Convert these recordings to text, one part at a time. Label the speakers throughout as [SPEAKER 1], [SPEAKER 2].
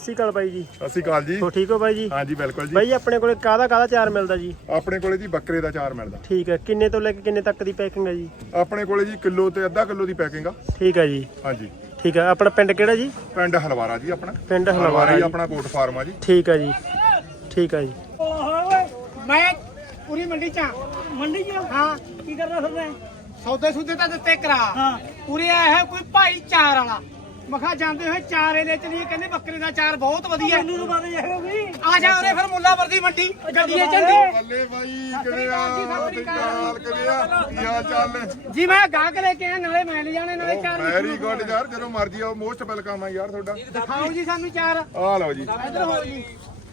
[SPEAKER 1] ਸਤਿ ਸ਼੍ਰੀ ਅਕਾਲ ਬਾਈ ਜੀ।
[SPEAKER 2] ਸਤਿ ਸ਼੍ਰੀ ਅਕਾਲ ਜੀ।
[SPEAKER 1] ਹੋ ਠੀਕ ਹੋ ਬਾਈ ਜੀ?
[SPEAKER 2] ਹਾਂਜੀ ਬਿਲਕੁਲ ਜੀ।
[SPEAKER 1] ਬਾਈ ਆਪਣੇ ਕੋਲੇ ਕਾਹਦਾ ਚਾਰ ਮਿਲਦਾ ਜੀ?
[SPEAKER 2] ਆਪਣੇ ਕੋਲੇ ਜੀ ਬੱਕਰੇ ਦਾ ਚਾਰ ਮਿਲਦਾ।
[SPEAKER 1] ਠੀਕ ਹੈ, ਕਿੰਨੇ ਤੋਂ ਲੈ ਕੇ ਕਿੰਨੇ ਤੱਕ ਦੀ ਪੈਕਿੰਗ ਹੈ ਜੀ?
[SPEAKER 2] ਆਪਣੇ ਕੋਲੇ ਜੀ ਕਿਲੋ ਤੇ ਅੱਧਾ ਕਿਲੋ ਦੀ ਪੈਕਿੰਗ ਆ।
[SPEAKER 1] ਠੀਕ ਹੈ ਜੀ।
[SPEAKER 2] ਹਾਂਜੀ
[SPEAKER 1] ਠੀਕ ਹੈ। ਆਪਣਾ ਪਿੰਡ ਕਿਹੜਾ ਜੀ?
[SPEAKER 2] ਪਿੰਡ ਹਲਵਾਰਾ ਜੀ। ਆਪਣਾ
[SPEAKER 1] ਪਿੰਡ ਹਲਵਾਰਾ
[SPEAKER 2] ਜੀ,
[SPEAKER 1] ਜੀ।
[SPEAKER 2] ਆਪਣਾ ਕੋਟ ਫਾਰਮ ਆ ਜੀ।
[SPEAKER 1] ਠੀਕ ਹੈ ਜੀ, ਠੀਕ ਹੈ ਜੀ।
[SPEAKER 3] ਮੈਂ ਪੂਰੀ ਮੰਡੀ ਚ ਹਾਂ ਕੀ ਕਰਨਾ ਫਿਰ ਸੌਦੇ ਸੁਦੇ ਤਾਂ ਦਿੱਤੇ ਕਰਾ ਪੂਰੇ ਆਇਆ ਹੈ ਕੋਈ ਭਾਈ ਚਾਰ ਵਾਲਾ ਮਖਾ ਜਾਂਦੇ ਹੋਏ ਚਾਰੇ ਲੈ ਚਲੀਏ ਕਹਿੰਦੇ ਬੱਕਰੇ ਦਾ ਚਾਰ ਬਹੁਤ ਵਧੀਆ ਆ ਜਾ ਉਹਨੇ ਫਿਰ ਮੁੱਲਾਪੁਰ ਦੀ ਮੰਡੀ ਗੱਡੀਏ ਚੰਗੀ
[SPEAKER 2] ਬੱਲੇ ਬਾਈ ਕਿਵੇਂ ਆ? ਕੀ ਹਾਲ ਚਾਲ ਨੇ
[SPEAKER 3] ਜੀ ਮੈਂ ਗਾਹਕ ਲੈ ਕੇ ਆਇਆ ਨਾਲੇ ਮੈਂ ਲੈ ਜਾਣੇ ਨਾਲੇ ਚਾਰ
[SPEAKER 2] ਵੈਰੀ ਗੁੱਡ ਯਾਰ, ਜਦੋਂ ਮਰਜ਼ੀ ਆਓ, ਮੋਸਟ ਵੈਲਕਮ ਆ ਯਾਰ ਤੁਹਾਡਾ।
[SPEAKER 3] ਦਿਖਾਓ ਜੀ ਸਾਨੂੰ ਚਾਰ
[SPEAKER 2] ਆ ਲਓ ਜੀ।
[SPEAKER 3] ਇੱਧਰ ਹੋ ਜੀ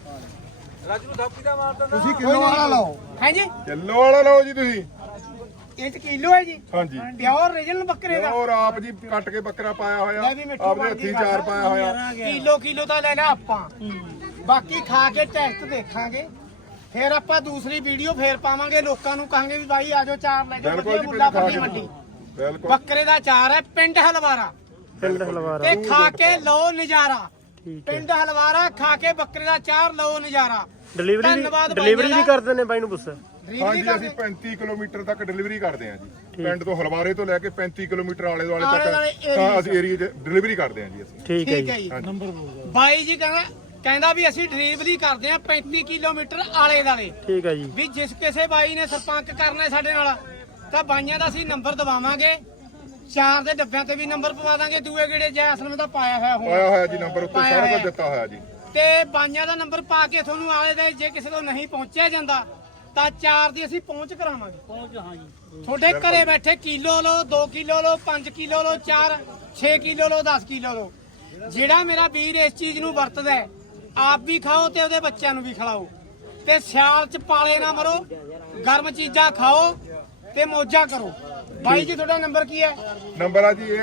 [SPEAKER 2] ਤੁਸੀਂ ਕਿਲੋ ਵਾਲਾ ਲਓ।
[SPEAKER 3] ਹੈ ਜੀ
[SPEAKER 2] ਕਿਲੋ ਵਾਲਾ ਲਓ ਜੀ ਤੁਸੀਂ।
[SPEAKER 3] ਇਹ ਚ ਕਿਲੋ ਹੈ ਜੀ
[SPEAKER 2] ਹਾਂਜੀ
[SPEAKER 3] ਪਿਓਰ ਰੀਜਨਲ ਬੱਕਰੇ ਦਾ
[SPEAKER 2] ਹੋਰ ਆਪ ਜੀ ਕੱਟ ਕੇ ਬੱਕਰਾ ਪਾਇਆ ਹੋਇਆ,
[SPEAKER 3] ਲੈ ਵੀ ਮਿੱਠੂ
[SPEAKER 2] ਆਪਦੇ ਹੱਥੀਂ ਚਾਰ ਪਾਇਆ ਹੋਇਆ।
[SPEAKER 3] ਕਿਲੋ ਤਾਂ ਲੈ ਲਿਆ ਆਪਾਂ ਬਾਕੀ ਖਾ ਕੇ ਟੈਸਟ ਦੇਖਾਂਗੇ ਫਿਰ ਆਪਾਂ ਦੂਸਰੀ ਵੀਡੀਓ ਫੇਰ ਪਾਵਾਂਗੇ ਲੋਕਾਂ ਨੂੰ ਕਹਾਂਗੇ ਵੀ ਬਾਈ ਆਜੋ ਚਾਰ ਲੈ ਜਾਓ
[SPEAKER 2] ਬਿਲਕੁਲ ਜੀ,
[SPEAKER 3] ਮੁੱਲਾਪੁਰ ਦੀ ਮੰਡੀ
[SPEAKER 2] ਬਿਲਕੁਲ
[SPEAKER 3] ਬੱਕਰੇ ਦਾ ਚਾਰ ਹੈ ਪਿੰਡ ਹਲਵਾਰਾ
[SPEAKER 1] ਪਿੰਡ ਹਲਵਾਰਾ।
[SPEAKER 3] ਤੇ ਖਾ ਕੇ ਲਓ ਨਜ਼ਾਰਾ।
[SPEAKER 1] ਠੀਕ ਹੈ।
[SPEAKER 3] ਪਿੰਡ ਹਲਵਾਰਾ ਖਾ ਕੇ ਬੱਕਰੇ ਦਾ ਚਾਰ ਲਓ ਨਜ਼ਾਰਾ।
[SPEAKER 1] ਡਿਲੀਵਰੀ ਵੀ ਕਰਦੇ ਨੇ ਬਾਈ ਨੂੰ ਪੁੱਛ।
[SPEAKER 2] ਹਾਂਜੀ ਅਸੀਂ 35 ਕਿਲੋਮੀਟਰ ਤੱਕ ਡਿਲੀਵਰੀ ਕਰਦੇ ਹਾਂ ਜੀ। ਪਿੰਡ ਤੋਂ ਹਲਵਾਰੇ ਤੋਂ ਲੈ ਕੇ 35 ਕਿਲੋਮੀਟਰ ਆਲੇ ਦੁਆਲੇ ਤੱਕ ਤਾਂ ਅਸੀਂ ਏਰੀਆ 'ਚ ਡਿਲੀਵਰੀ ਕਰਦੇ ਹਾਂ ਜੀ ਅਸੀਂ।
[SPEAKER 1] ਠੀਕ ਹੈ ਜੀ।
[SPEAKER 3] ਬਾਈ ਜੀ ਕਹਿੰਦਾ ਵੀ ਅਸੀਂ ਡਿਲੀਵਰੀ ਕਰਦੇ ਹਾਂ 35 ਕਿਲੋਮੀਟਰ ਆਲੇ ਦਾਲੇ।
[SPEAKER 1] ਠੀਕ ਹੈ ਜੀ।
[SPEAKER 3] ਵੀ ਜਿਸ ਕਿਸੇ ਬਾਈ ਨੇ ਸਰਪੰਚ ਕਰਨਾ ਹੈ ਸਾਡੇ ਨਾਲ ਤਾਂ ਬਾਈਆਂ ਦਾ ਅਸੀਂ ਨੰਬਰ ਦਵਾਵਾਂਗੇ। ਚਾਰ ਦੇ ਡੱਬਿਆਂ ਤੇ ਵੀ ਨੰਬਰ ਪਵਾ ਦਾਂਗੇ। ਦੂਏ ਗੇੜੇ ਜੈਸਲਮ ਦਾ ਪਾਇਆ
[SPEAKER 2] ਹੋਇਆ ਜੀ ਨੰਬਰ ਉੱਤੇ ਸਾਰਾ ਕੁਝ ਦਿੱਤਾ ਹੋਇਆ ਜੀ।
[SPEAKER 3] ਤੇ ਬਾਈਆਂ ਦਾ ਨੰਬਰ ਪਾ ਕੇ ਤੁਹਾਨੂੰ ਆਲੇ ਦੇ ਜੇ ਕਿਸੇ ਤੋਂ ਨਹੀਂ ਪਹੁੰਚਿਆ ਜਾਂਦਾ ਤਾਂ ਚਾਰ ਦੀ ਅਸੀਂ ਪਹੁੰਚ ਕਰਾਵਾਂਗੇ। ਤੁਹਾਡੇ ਘਰੇ ਬੈਠੇ ਕਿਲੋ ਲਓ 2 ਕਿਲੋ ਲਓ 5 ਕਿਲੋ ਲਓ 4 6 ਕਿਲੋ ਲਓ 10 ਕਿਲੋ ਲਓ। ਜਿਹੜਾ ਮੇਰਾ ਵੀਰ ਇਸ ਚੀਜ਼ ਨੂੰ ਵਰਤਦਾ ਹੈ, ਆਪ ਵੀ ਖਾਓ ਤੇ ਉਹਦੇ ਬੱਚਿਆਂ ਨੂੰ ਵੀ ਖਿਲਾਓ ਤੇ ਸਿਆਲ ਚ ਪਾਲੇ ਨਾ ਮਰੋ, ਗਰਮ ਚੀਜ਼ਾਂ ਖਾਓ ਤੇ ਮੌਜਾਂ ਕਰੋ। ਬਾਈ ਜੀ ਤੁਹਾਡਾ ਨੰਬਰ ਕੀ ਹੈ?
[SPEAKER 2] ਨੰਬਰ ਆ ਜੀ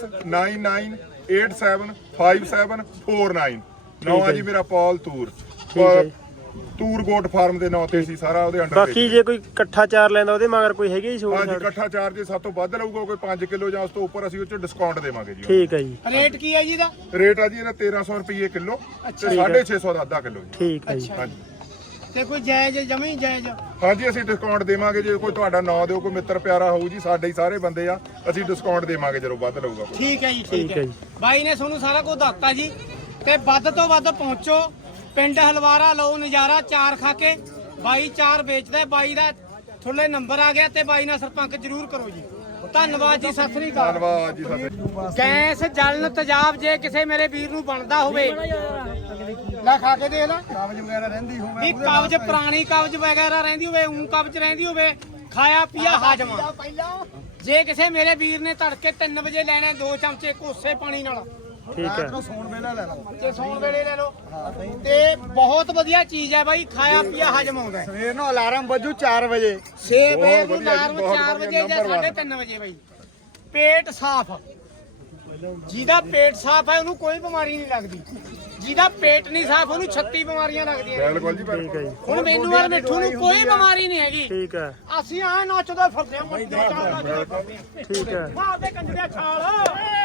[SPEAKER 2] 8699875749। ਨਾਮ ਆ ਜੀ ਮੇਰਾ ਪੌਲ ਤੂਰ। ਤੂਰ ਗੋਟ ਫਾਰਮ ਦੇ ਨਾਂ ਤੇ ਸੀ ਸਾਰਾ ਉਹਦੇ ਅੰਡਰ।
[SPEAKER 1] ਬਾਕੀ ਜੇ ਕੋਈ ਇਕੱਠਾ ਚਾਰ ਲੈਂਦਾ ਉਹਦੇ ਮਗਰ ਕੋਈ ਹੈਗੀ ਜੀ ਛੋਟ?
[SPEAKER 2] ਹਾਂਜੀ ਇਕੱਠਾ ਚਾਰ ਜੇ ਸਭ ਤੋਂ ਵੱਧ ਲਊਗਾ ਕੋਈ 5 ਕਿਲੋ ਜਾਂ ਉਸ ਤੋਂ ਉੱਪਰ ਅਸੀਂ ਉਹ ਚ ਡਿਸਕਾਊਂਟ ਦੇਵਾਂਗੇ ਜੀ।
[SPEAKER 1] ਠੀਕ ਹੈ ਜੀ।
[SPEAKER 3] ਰੇਟ ਕੀ ਹੈ ਜੀ ਦਾ?
[SPEAKER 2] ਰੇਟ ਆ ਜੀ ਇਹਦਾ 1300 ਰੁਪਏ ਕਿਲੋ ਤੇ 650 ਦਾ ਅੱਧਾ ਕਿਲੋ ਜੀ।
[SPEAKER 1] ਠੀਕ ਹੈ ਜੀ।
[SPEAKER 2] ਹਾਂਜੀ
[SPEAKER 3] ਤੇ ਕੋਈ ਜਾਇਜ਼ ਜਮੀ ਜਾਇਜ਼?
[SPEAKER 2] ਹਾਂਜੀ ਅਸੀਂ ਡਿਸਕਾਊਂਟ ਦੇਵਾਂਗੇ। ਜੇ ਕੋਈ ਤੁਹਾਡਾ ਨਾਂ ਦਿਓ, ਕੋਈ ਮਿੱਤਰ ਪਿਆਰਾ ਹੋਊ ਜੀ, ਸਾਡੇ ਹੀ ਸਾਰੇ ਬੰਦੇ ਆ, ਅਸੀਂ ਡਿਸਕਾਊਂਟ ਦੇਵਾਂਗੇ ਜਦੋਂ ਵੱਧ ਲਊਗਾ।
[SPEAKER 3] ਠੀਕ ਹੈ ਜੀ,
[SPEAKER 1] ਠੀਕ ਹੈ ਜੀ।
[SPEAKER 3] ਬਾਈ ਨੇ ਤੁਹਾਨੂੰ ਸਾਰਾ ਕੁਝ ਦੱਸਤਾ ਜੀ ਤੇ ਵੱਧ ਤੋਂ ਵੱਧ ਪਹੁੰਚੋ ਪਿੰਡ ਹਲਵਾਰਾ, ਲਓ ਨਜ਼ਾਰਾ ਚਾਰ ਖਾ ਕੇ। ਬਾਈ ਚਾਰ ਵੇਚਦਾ। ਬਾਈ ਦਾ ਥੱਲੇ ਨੰਬਰ ਆ ਗਿਆ ਤੇ ਬਾਈ ਨਾਲ ਸੰਪਰਕ ਜ਼ਰੂਰ ਕਰੋ ਜੀ। ਧੰਨਵਾਦ ਜੀ, ਸਤਿ ਸ੍ਰੀ ਅਕਾਲ।
[SPEAKER 2] ਧੰਨਵਾਦ ਜੀ। ਸਤਿ
[SPEAKER 3] ਗੈਸ ਜਲਨ ਤੇਜ਼ਾਬ ਜੇ ਕਿਸੇ ਮੇਰੇ ਵੀਰ ਨੂੰ ਬਣਦਾ ਹੋਵੇ ਲੈ ਖਾ ਕੇ ਦੇਖ ਲੈ।
[SPEAKER 2] ਕਬਜ਼ ਵਗੈਰਾ ਰਹਿੰਦੀ ਹੋਵੇ
[SPEAKER 3] ਵੀ ਕਬਜ਼ ਪੁਰਾਣੀ ਕਬਜ਼ ਵਗੈਰਾ ਰਹਿੰਦੀ ਹੋਵੇ, ਕਬਜ਼ ਰਹਿੰਦੀ ਹੋਵੇ, ਖਾਇਆ ਪੀਆ ਹਾਜਮਾ। ਜੇ ਕਿਸੇ ਮੇਰੇ ਵੀਰ ਨੇ ਤੜਕੇ 3 ਵਜੇ ਲੈਣੇ 2 ਚਮਚੇ ਕੋਸੇ ਪਾਣੀ ਨਾਲ,
[SPEAKER 1] ਠੀਕ ਹੈ।
[SPEAKER 2] ਸੌਣ ਵੇਲੇ ਲੈ ਲਓ
[SPEAKER 3] ਤੇ ਸੌਣ ਵੇਲੇ ਲੈ ਲਓ ਤੇ ਬਹੁਤ ਵਧੀਆ ਚੀਜ਼ ਹੈ ਬਾਈ। ਖਾਇਆ ਪੀਆ ਹਜਮ ਆਉਂਦਾ।
[SPEAKER 2] ਸਵੇਰ ਨੂੰ ਅਲਾਰਮ ਵੱਜੂ 4 ਵਜੇ
[SPEAKER 3] 6 ਵਜੇ ਨੂੰ ਅਲਾਰਮ 4 ਵਜੇ ਜਾਂ 3:30 ਵਜੇ ਬਾਈ। ਪੇਟ ਸਾਫ਼, ਜਿਹਦਾ ਪੇਟ ਸਾਫ਼ ਹੈ ਉਹਨੂੰ ਕੋਈ ਬਿਮਾਰੀ ਨਹੀਂ ਲੱਗਦੀ। ਜਿਹਦਾ ਪੇਟ ਨਹੀਂ ਸਾਫ਼ ਉਹਨੂੰ 36 ਬਿਮਾਰੀਆਂ ਲੱਗਦੀਆਂ।
[SPEAKER 2] ਬਿਲਕੁਲ ਜੀ
[SPEAKER 1] ਠੀਕ ਹੈ
[SPEAKER 2] ਬਿਲਕੁਲ।
[SPEAKER 1] ਜੀ।
[SPEAKER 3] ਹੁਣ ਮੈਨੂੰ ਔਰ ਮਿੱਠੂ ਨੂੰ ਕੋਈ ਬਿਮਾਰੀ ਨਹੀਂ ਹੈਗੀ।
[SPEAKER 1] ਠੀਕ ਹੈ।
[SPEAKER 3] ਅਸੀਂ ਆ ਨੱਚਦੇ ਫਿਰਦੇ ਆ
[SPEAKER 1] ਠੀਕ ਹੈ।
[SPEAKER 3] ਮਾਰਦੇ ਕੰਜੜਿਆ ਛਾਲ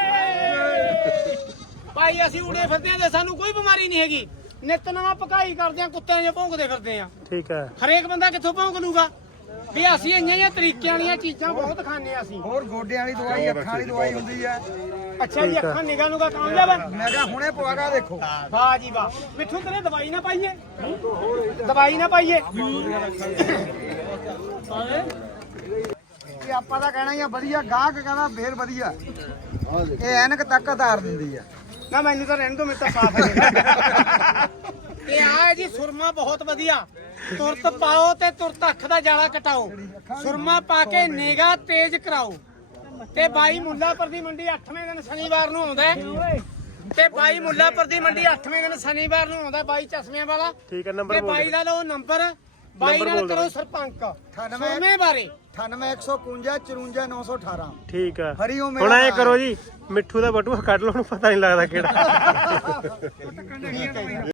[SPEAKER 3] ਭਾਈ। ਅਸੀਂ ਉੜੇ ਫਿਰਦੇ ਆ ਤੇ ਸਾਨੂੰ ਕੋਈ ਬਿਮਾਰੀ ਨਹੀਂ ਹੈਗੀ। ਨਿੱਤ ਨਵਾਂ ਪਕਾਈ ਕਰਦੇ ਆ, ਕੁੱਤਿਆਂ ਜਿਹਾ ਭੌਂਕਦੇ ਫਿਰਦੇ ਆ।
[SPEAKER 1] ਠੀਕ ਹੈ।
[SPEAKER 3] ਹਰੇਕ ਬੰਦਾ ਕਿੱਥੋਂ ਭੌਂਕ ਲੂਗਾ? ਵੀ ਅਸੀਂ ਇੰਨੀਆਂ ਤਰੀਕਿਆਂ ਵਾਲੀਆਂ ਚੀਜ਼ਾਂ ਬਹੁਤ ਖਾਂਦੇ ਆ ਅਸੀਂ।
[SPEAKER 4] ਹੋਰ ਗੋਡਿਆਂ ਵਾਲੀ ਦਵਾਈ, ਅੱਖਾਂ ਵਾਲੀ ਦਵਾਈ ਹੁੰਦੀ ਹੈ।
[SPEAKER 3] ਅੱਛਾ ਜੀ, ਅੱਖਾਂ ਨਿਗਾਹ ਨੂੰ ਕਾਮਯਾਬ ਹੈ।
[SPEAKER 4] ਮੈਂ ਕਿਹਾ ਹੁਣੇ ਪਵਾਗਾ ਦੇਖੋ।
[SPEAKER 3] ਵਾਹ ਜੀ ਵਾਹ। ਮਿੱਠੂ ਤੇਰੇ ਦਵਾਈ ਨਾ ਪਾਈਏ, ਦਵਾਈ ਨਾ ਪਾਈਏ।
[SPEAKER 4] ਇਹ ਆਪਾਂ ਤਾਂ ਕਹਿਣਾ ਹੀ ਆ ਵਧੀਆ, ਗਾਹਕ ਕਹਿੰਦਾ ਫੇਰ ਵਧੀਆ। ਇਹ ਐਨਕ ਤੱਕ ਉਤਾਰ ਦਿੰਦੀ ਆ।
[SPEAKER 3] ਨਾ ਮੈਨੂੰ ਤਾਂ ਰਹਿਣ ਦੋ, ਮੇਰੇ ਤਾਂ ਸਾਫ਼ ਹੈ। ਇਹ ਆ ਜੀ ਸੁਰਮਾ ਬਹੁਤ ਵਧੀਆ। ਤੁਰਤ ਪਾਓ ਤੇ ਤੁਰਤ ਅੱਖ ਦਾ ਜਾਲਾ ਕਟਾਓ। ਸੁਰਮਾ ਪਾ ਕੇ ਨਿਗਾਹ ਤੇਜ਼ ਕਰਾਓ। ਤੇ ਬਾਈ ਮੁੱਲਾਪੁਰ ਦੀ ਮੰਡੀ 8ਵੇਂ ਦਿਨ ਸ਼ਨੀਵਾਰ ਨੂੰ ਆਉਂਦਾ ਹੈ। ਤੇ ਬਾਈ ਮੁੱਲਾਪੁਰ ਦੀ ਮੰਡੀ 8ਵੇਂ ਦਿਨ ਸ਼ਨੀਵਾਰ ਨੂੰ ਆਉਂਦਾ ਬਾਈ ਚਸ਼ਮਿਆਂ ਵਾਲਾ।
[SPEAKER 1] ਠੀਕ ਹੈ। ਨੰਬਰ
[SPEAKER 3] ਤੇ
[SPEAKER 1] ਬੋਲ
[SPEAKER 3] ਬਾਈ ਦਾ ਲਓ ਨੰਬਰ, ਬਾਈ ਨਾਲ ਕਰੋ ਸਰਪੰਚ ਸੁਰਮੇ ਬਾਰੇ।
[SPEAKER 4] 9815 54 918।
[SPEAKER 1] ਠੀਕ ਹੈ।
[SPEAKER 4] ਹਰੀਓਮ
[SPEAKER 1] ਹੁਣ ਐ ਕਰੋ ਜੀ, ਮਿੱਠੂ ਦਾ ਬਟੂਆ ਕੱਢ ਲਓ, ਉਹਨੂੰ ਪਤਾ ਨਹੀਂ ਲੱਗਦਾ ਕਿਹੜਾ।
[SPEAKER 3] ਠੀਕ ਹੈ ਜੀ।